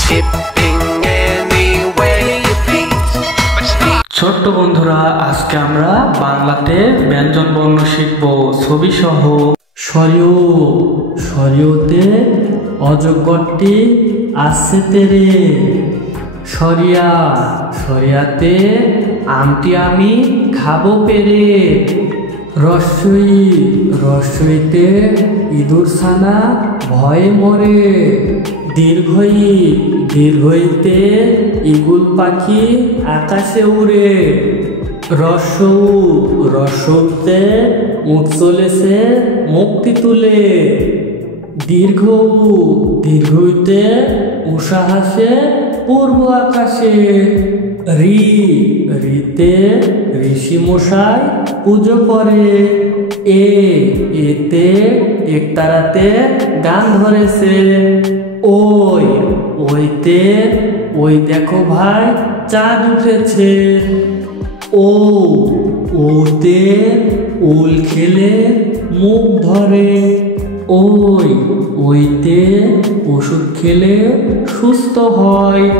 skipping any way you please. ছোট্ট বন্ধুরা, আজকে আমরা বাংলাতে ব্যঞ্জন বর্ণ শিখব ছবি সহ। সরিয়, সরিয়তে অজগরটি আসছে তেরে। সরিয়া, সরিয়াতে আমটি আমি খাবো পেরে। রস্যই, রস্যইতে ইঁদুর ছানা ভয়ে মরে। দীর্ঘই, দীর্ঘইতে ইগল পাখি আকাশে উড়ে। রস্যউ, রস্যউতে উট চলেছে মুক্তি তুলে। দীর্ঘউ, দীর্ঘইতে উষা হাসে পূর্ব আকাশে। রি, রিতে ঋষি মশাই পুজো করে। এতে একতারাতে গান ধরেছে। ওই, ওইতে ওই দেখো ভাই চাঁদ উঠেছে। ওতে ওল খেলে মুখ ধরে। ওইতে ওষুধ খেলে সুস্থ হয়।